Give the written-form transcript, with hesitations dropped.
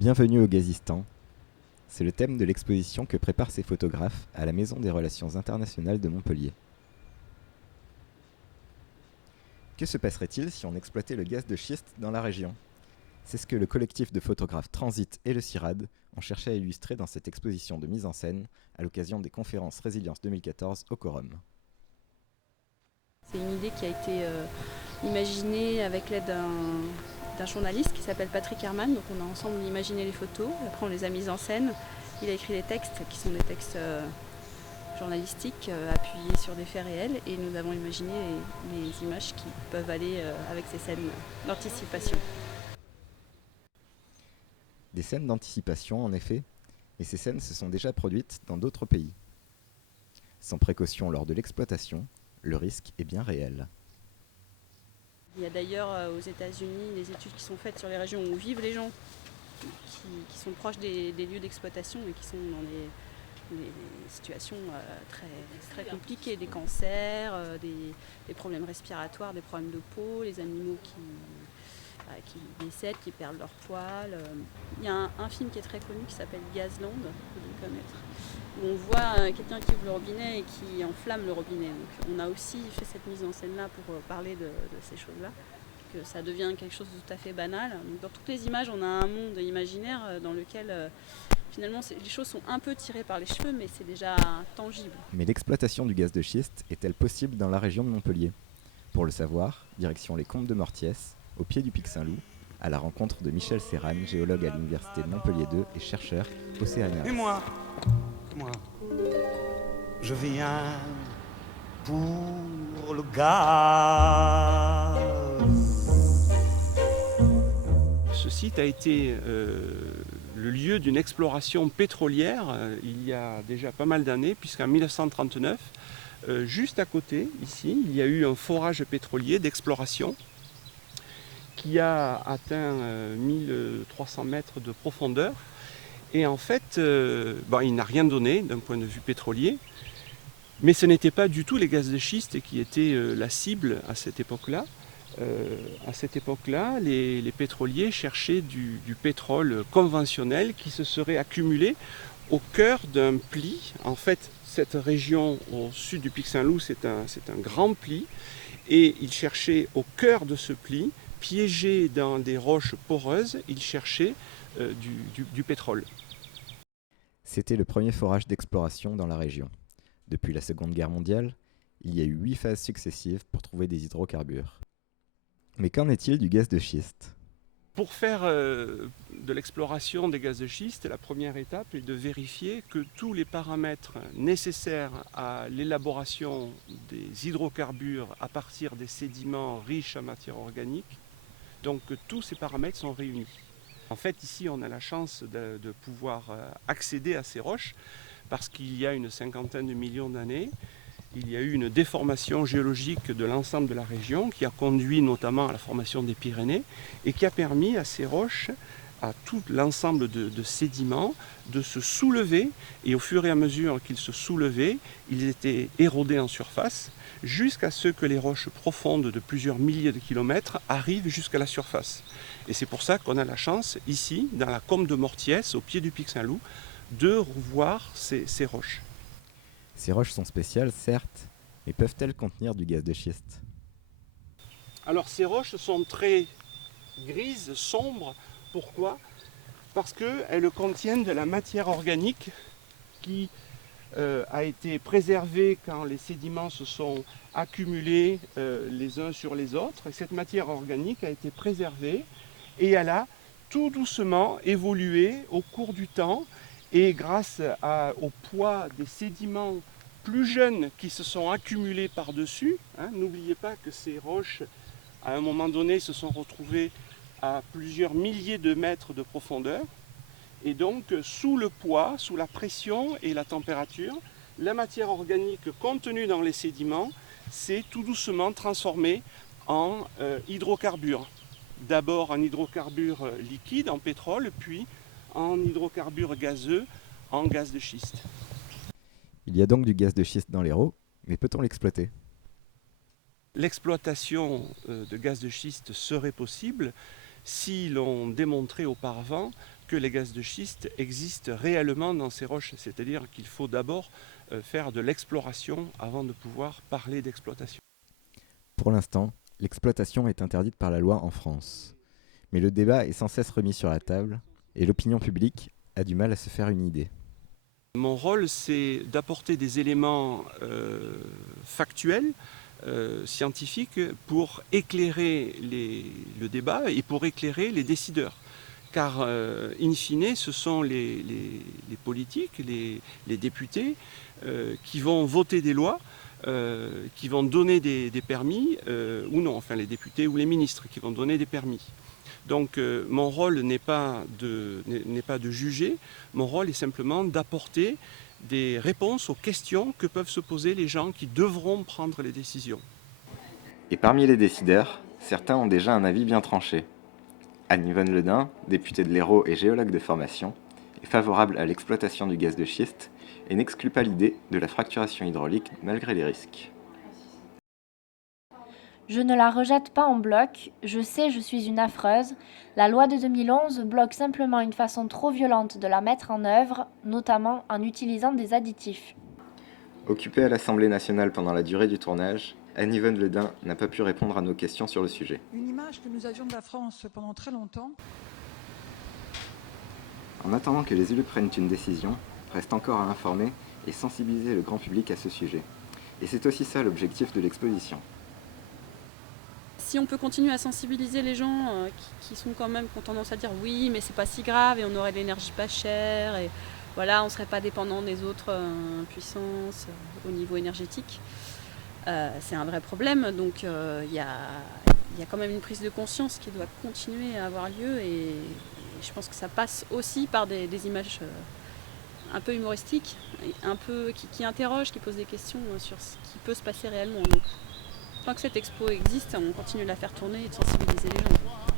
Bienvenue au Gazistan. C'est le thème de l'exposition que préparent ces photographes à la Maison des Relations Internationales de Montpellier. Que se passerait-il si on exploitait le gaz de schiste dans la région ? C'est ce que le collectif de photographes Transit et le CIRAD ont cherché à illustrer dans cette exposition de mise en scène à l'occasion des conférences Résilience 2014 au Quorum. C'est une idée qui a été imaginée avec l'aide d'un journaliste qui s'appelle Patrick Herman. Donc on a ensemble imaginé les photos, après on les a mises en scène. Il a écrit les textes qui sont des textes journalistiques appuyés sur des faits réels et nous avons imaginé les images qui peuvent aller avec ces scènes d'anticipation. Des scènes d'anticipation en effet, et ces scènes se sont déjà produites dans d'autres pays. Sans précaution lors de l'exploitation, le risque est bien réel. Il y a d'ailleurs aux États-Unis des études qui sont faites sur les régions où vivent les gens qui sont proches des lieux d'exploitation et qui sont dans des situations très compliquées, des cancers, des problèmes respiratoires, des problèmes de peau, les animaux qui décèdent, qui perdent leur poil. Il y a un film qui est très connu qui s'appelle Gazland, vous devez connaître, où on voit quelqu'un qui ouvre le robinet et qui enflamme le robinet. Donc on a aussi fait cette mise en scène là pour parler de ces choses-là, que ça devient quelque chose de tout à fait banal. Donc dans toutes les images, on a un monde imaginaire dans lequel finalement les choses sont un peu tirées par les cheveux, mais c'est déjà tangible. Mais l'exploitation du gaz de schiste est-elle possible dans la région de Montpellier ? Pour le savoir, direction les Combes de Mortiès, au pied du pic Saint-Loup, à la rencontre de Michel Serran, géologue à l'université de Montpellier 2 et chercheur océanien. Et moi, je viens pour le gaz. Ce site a été le lieu d'une exploration pétrolière il y a déjà pas mal d'années, puisqu'en 1939, juste à côté, ici, il y a eu un forage pétrolier d'exploration qui a atteint 1300 mètres de profondeur. Et en fait, il n'a rien donné d'un point de vue pétrolier, mais ce n'était pas du tout les gaz de schiste qui étaient la cible à cette époque-là. À cette époque-là, les pétroliers cherchaient du pétrole conventionnel qui se serait accumulé au cœur d'un pli. En fait, cette région au sud du pic Saint-Loup, c'est un grand pli, et ils cherchaient au cœur de ce pli, piégés dans des roches poreuses, ils cherchaient du pétrole. C'était le premier forage d'exploration dans la région. Depuis la Seconde Guerre mondiale, il y a eu 8 phases successives pour trouver des hydrocarbures. Mais qu'en est-il du gaz de schiste ? Pour faire de l'exploration des gaz de schiste, la première étape est de vérifier que tous les paramètres nécessaires à l'élaboration des hydrocarbures à partir des sédiments riches en matière organique, donc que tous ces paramètres sont réunis. En fait, ici, on a la chance de pouvoir accéder à ces roches parce qu'il y a une cinquantaine de millions d'années, il y a eu une déformation géologique de l'ensemble de la région qui a conduit notamment à la formation des Pyrénées et qui a permis à ces roches, à tout l'ensemble de sédiments, de se soulever, et au fur et à mesure qu'ils se soulevaient, ils étaient érodés en surface jusqu'à ce que les roches profondes de plusieurs milliers de kilomètres arrivent jusqu'à la surface. Et c'est pour ça qu'on a la chance, ici, dans la Combe de Mortiès, au pied du pic Saint-Loup, de revoir ces roches. Ces roches sont spéciales, certes, mais peuvent-elles contenir du gaz de schiste ? Alors ces roches sont très grises, sombres. Pourquoi ? Parce qu'elles contiennent de la matière organique qui a été préservée quand les sédiments se sont accumulés les uns sur les autres. Et cette matière organique a été préservée et elle a tout doucement évolué au cours du temps. Et grâce au poids des sédiments plus jeunes qui se sont accumulés par-dessus, n'oubliez pas que ces roches, à un moment donné, se sont retrouvées à plusieurs milliers de mètres de profondeur. Et donc, sous le poids, sous la pression et la température, la matière organique contenue dans les sédiments s'est tout doucement transformée en hydrocarbures. D'abord en hydrocarbures liquides, en pétrole, puis en hydrocarbures gazeux, en gaz de schiste. Il y a donc du gaz de schiste dans l'Hérault, mais peut-on l'exploiter ? L'exploitation de gaz de schiste serait possible si l'on démontrait auparavant que les gaz de schiste existent réellement dans ces roches. C'est-à-dire qu'il faut d'abord faire de l'exploration avant de pouvoir parler d'exploitation. Pour l'instant, l'exploitation est interdite par la loi en France. Mais le débat est sans cesse remis sur la table et l'opinion publique a du mal à se faire une idée. Mon rôle, c'est d'apporter des éléments factuels, scientifiques, pour éclairer le débat et pour éclairer les décideurs. Car, in fine, ce sont les politiques, les députés, qui vont voter des lois, qui vont donner des permis, ou non, enfin les députés ou les ministres qui vont donner des permis. Donc mon rôle n'est pas de juger, mon rôle est simplement d'apporter des réponses aux questions que peuvent se poser les gens qui devront prendre les décisions. Et parmi les décideurs, certains ont déjà un avis bien tranché. Anne-Yvonne Ledin, députée de l'Hérault et géologue de formation, est favorable à l'exploitation du gaz de schiste et n'exclut pas l'idée de la fracturation hydraulique malgré les risques. Je ne la rejette pas en bloc, je sais je suis une affreuse. La loi de 2011 bloque simplement une façon trop violente de la mettre en œuvre, notamment en utilisant des additifs. Occupée à l'Assemblée nationale pendant la durée du tournage, Anne-Yvonne Ledin n'a pas pu répondre à nos questions sur le sujet. Une image que nous avions de la France pendant très longtemps. En attendant que les élus prennent une décision, reste encore à informer et sensibiliser le grand public à ce sujet. Et c'est aussi ça l'objectif de l'exposition. Si on peut continuer à sensibiliser les gens qui sont quand même, qui ont tendance à dire oui, mais c'est pas si grave et on aurait de l'énergie pas chère et voilà, on serait pas dépendant des autres puissances au niveau énergétique, c'est un vrai problème. Donc il y a quand même une prise de conscience qui doit continuer à avoir lieu et je pense que ça passe aussi par des images un peu humoristiques, un peu qui interrogent, qui posent des questions sur ce qui peut se passer réellement. Donc, tant que cette expo existe, on continue de la faire tourner et de sensibiliser les gens.